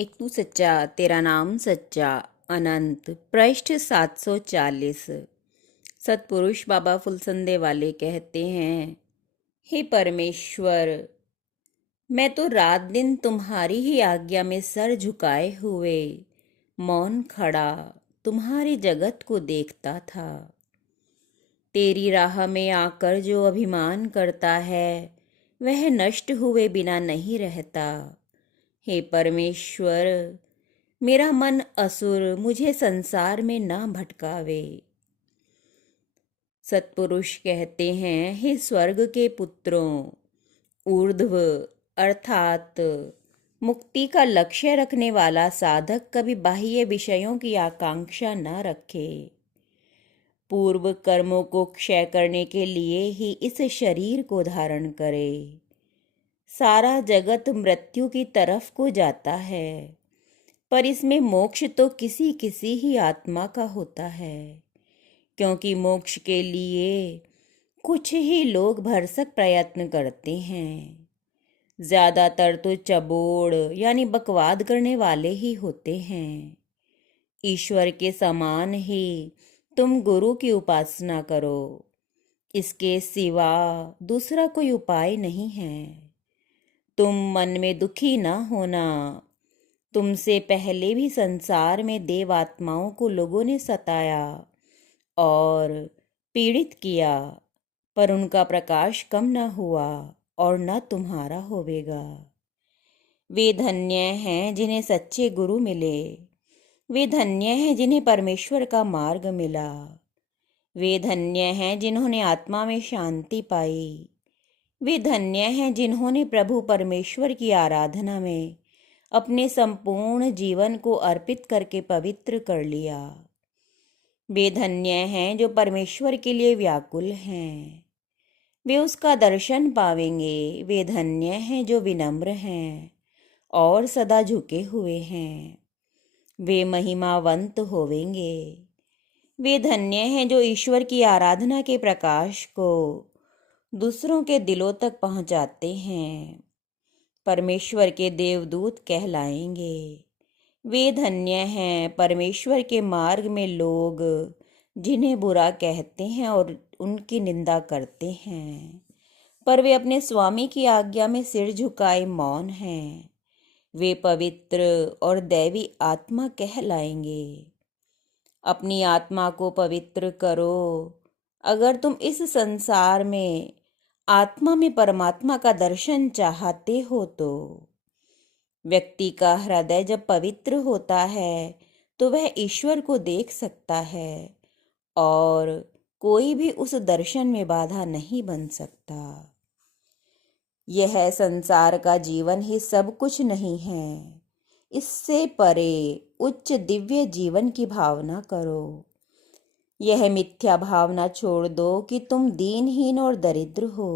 एक तू सच्चा तेरा नाम सच्चा अनंत पृष्ठ 740। सतपुरुष बाबा फुलसंदे वाले कहते हैं, हे परमेश्वर, मैं तो रात दिन तुम्हारी ही आज्ञा में सर झुकाए हुए मौन खड़ा तुम्हारी जगत को देखता था। तेरी राह में आकर जो अभिमान करता है वह नष्ट हुए बिना नहीं रहता। हे परमेश्वर, मेरा मन असुर मुझे संसार में ना भटकावे। सतपुरुष कहते हैं, हे स्वर्ग के पुत्रों, ऊर्ध्व अर्थात मुक्ति का लक्ष्य रखने वाला साधक कभी बाह्य विषयों की आकांक्षा न रखे। पूर्व कर्मों को क्षय करने के लिए ही इस शरीर को धारण करे। सारा जगत मृत्यु की तरफ को जाता है, पर इसमें मोक्ष तो किसी किसी ही आत्मा का होता है, क्योंकि मोक्ष के लिए कुछ ही लोग भरसक प्रयत्न करते हैं। ज्यादातर तो चबोड़ यानी बकवाद करने वाले ही होते हैं। ईश्वर के समान ही तुम गुरु की उपासना करो, इसके सिवा दूसरा कोई उपाय नहीं है। तुम मन में दुखी न होना। तुमसे पहले भी संसार में देव आत्माओं को लोगों ने सताया और पीड़ित किया, पर उनका प्रकाश कम न हुआ और न तुम्हारा होवेगा। वे धन्य हैं जिन्हें सच्चे गुरु मिले। वे धन्य हैं जिन्हें परमेश्वर का मार्ग मिला। वे धन्य हैं जिन्होंने आत्मा में शांति पाई। वे धन्य हैं जिन्होंने प्रभु परमेश्वर की आराधना में अपने संपूर्ण जीवन को अर्पित करके पवित्र कर लिया। वे धन्य हैं जो परमेश्वर के लिए व्याकुल हैं, वे उसका दर्शन पावेंगे। वे धन्य हैं जो विनम्र हैं और सदा झुके हुए हैं, वे महिमावंत होवेंगे। वे धन्य हैं जो ईश्वर की आराधना के प्रकाश को दूसरों के दिलों तक पहुंचाते हैं, परमेश्वर के देवदूत कहलाएंगे। वे धन्य हैं परमेश्वर के मार्ग में लोग जिन्हें बुरा कहते हैं और उनकी निंदा करते हैं, पर वे अपने स्वामी की आज्ञा में सिर झुकाए मौन हैं। वे पवित्र और दैवी आत्मा कहलाएंगे। अपनी आत्मा को पवित्र करो। अगर तुम इस संसार में आत्मा में परमात्मा का दर्शन चाहते हो तो व्यक्ति का हृदय जब पवित्र होता है तो वह ईश्वर को देख सकता है और कोई भी उस दर्शन में बाधा नहीं बन सकता। यह संसार का जीवन ही सब कुछ नहीं है। इससे परे उच्च दिव्य जीवन की भावना करो। यह मिथ्या भावना छोड़ दो कि तुम दीनहीन और दरिद्र हो।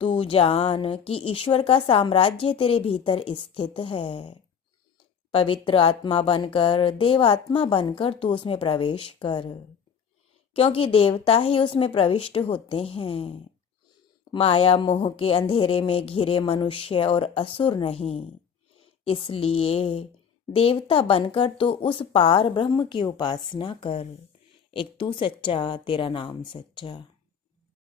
तू जान कि ईश्वर का साम्राज्य तेरे भीतर स्थित है। पवित्र आत्मा बनकर, देव आत्मा बनकर तू उसमें प्रवेश कर, क्योंकि देवता ही उसमें प्रविष्ट होते हैं। माया मोह के अंधेरे में घिरे मनुष्य और असुर नहीं। इसलिए देवता बनकर तू उस पार ब्रह्म की उपासना कर। एक तू सच्चा तेरा नाम सच्चा।